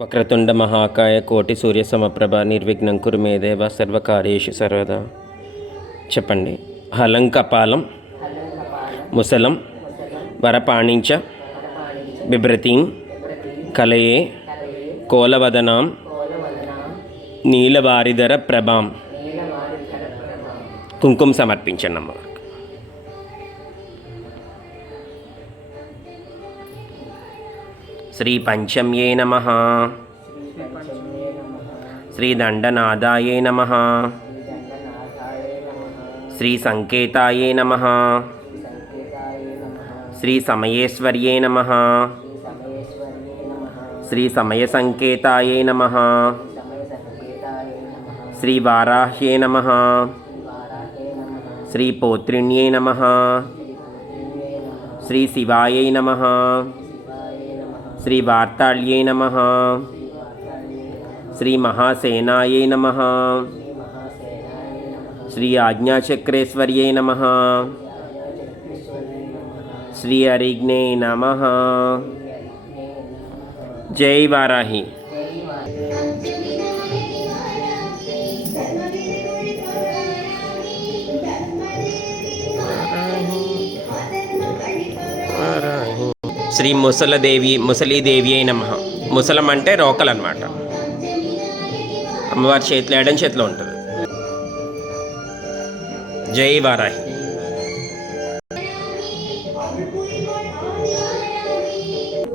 వక్రతుండ మహాకాయ కోటి సూర్య సమప్రభ నిర్విఘ్నం కురు దేవ సర్వకార్యేషు సర్వదా. చెప్పండి. హలం కపాలం ముసలం వరపాణించ బిభ్రతీం కలయే కోలవదనాం నీలవారిధర ప్రభాం. కుంకుమ సమర్పించండి అమ్మ. శ్రీ పంచమ్యే నమ శ్రీ దండనాదాయే నమ శ్రీ సంకేతాయే నమ శ్రీ సమయేశ్వర్యే నమ శ్రీ సమయ సంకేతాయే నమ శ్రీ వారాహ్యే నమ శ్రీ పౌత్రిణ్యే నమ శ్రీ శివాయై నమ శ్రీ వార్తాళ్యై నమ శ్రీ మహాసేనాయై నమ శ్రీ ఆజ్ఞాచక్రేశ్వర్యై నమ శ్రీ అరిగ్నే నమ శ్రీ ముసలదేవి ముసలిదేవి అయిన నమ. ముసలం అంటే రోకలు అనమాట అమ్మవారి చేతిలో ఎడం చేతిలో ఉంటుంది. జై వారాహి.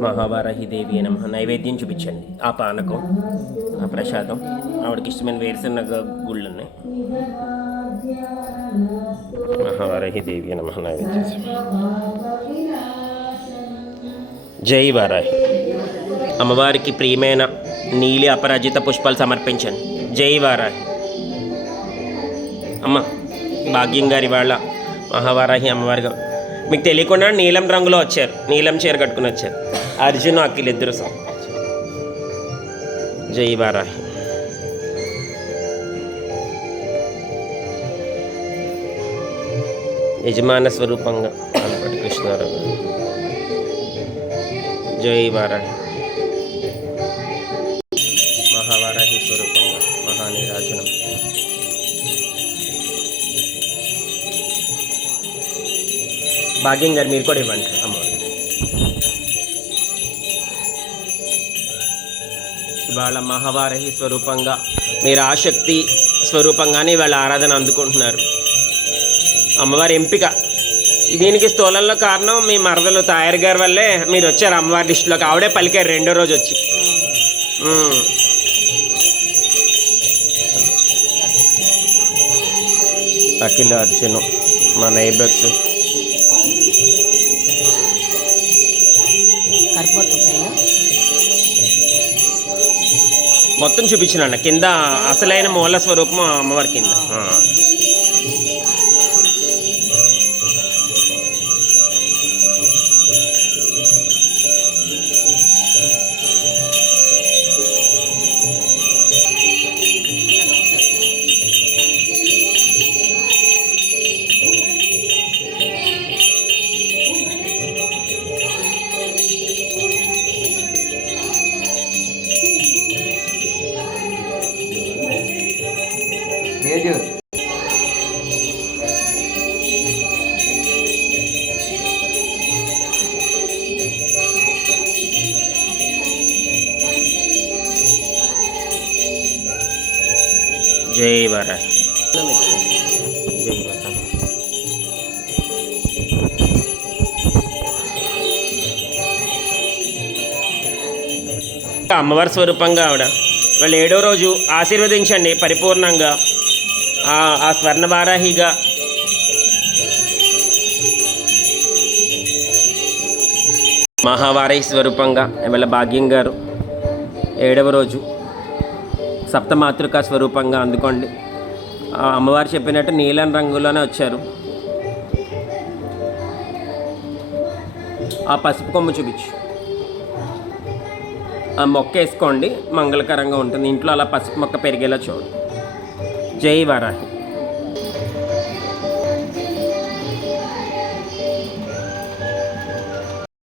మహావారాహి దేవి అయిన నమ. నైవేద్యం చూపించండి. ఆ పానకం ఆ ప్రసాదం. ఆవిడకి ఇష్టమైన వేరుశనగ గుళ్ళు ఉన్నాయి మహావారాహి దేవి నమ. నైవేద్యం జై వారాహి అమ్మవారికి ప్రియమైన నీలి అపరాజిత పుష్పాలు సమర్పించండి. జై వారాహి అమ్మ భాగ్యం గారి వాళ్ళ మహావారాహి అమ్మవారిగా మీకు తెలియకుండా నీలం రంగులో వచ్చారు. నీలం చీర కట్టుకుని వచ్చారు. అర్జున్ అఖిల్ ఇద్దరు జై వారాహి యజమాన స్వరూపంగా కృష్ణారావు జై వారాహి మహావారాహి స్వరూపంగా మహానిరాజనం. భాగ్యం గారు మీరు కూడా ఇవ్వండి అమ్మవారు. ఇవాళ మహావారహి స్వరూపంగా మీరు ఆసక్తి స్వరూపంగానే ఇవాళ ఆరాధన అందుకుంటున్నారు. అమ్మవారి ఎంపిక దీనికి స్థూలంలో కారణం మీ మరదలు తాయారు గారి వల్లే మీరు వచ్చారు అమ్మవారి లిస్టులోకి ఆవిడే పలికారు రెండో రోజు వచ్చి. అఖిల అఖిల్ అర్జున్ మా నైబర్స్. మొత్తం చూపించిన కింద అసలైన మూల స్వరూపం అమ్మవారి కింద. జై వరాహి జై వరాహి అమ్మవారి స్వరూపంగా ఆవిడ. వాళ్ళు ఏడో రోజు ఆశీర్వదించండి పరిపూర్ణంగా. ఆ- స్వర్ణవారాహిగా. స్వర్ణ వారాహిగా మహావారాహి స్వరూపంగా ఇవాళ భాగ్యం గారు. ఏడవ రోజు. సప్తమాతృక స్వరూపంగా అందుకోండి. అమ్మవారు చెప్పినట్టు నీలం రంగులోనే వచ్చారు. ఆ పసుపు కొమ్ము చూపించు. ఆ మొక్క వేసుకోండి మంగళకరంగా ఉంటుంది. ఇంట్లో అలా పసుపు మొక్క పెరిగేలా చూడు. జై వారాహి.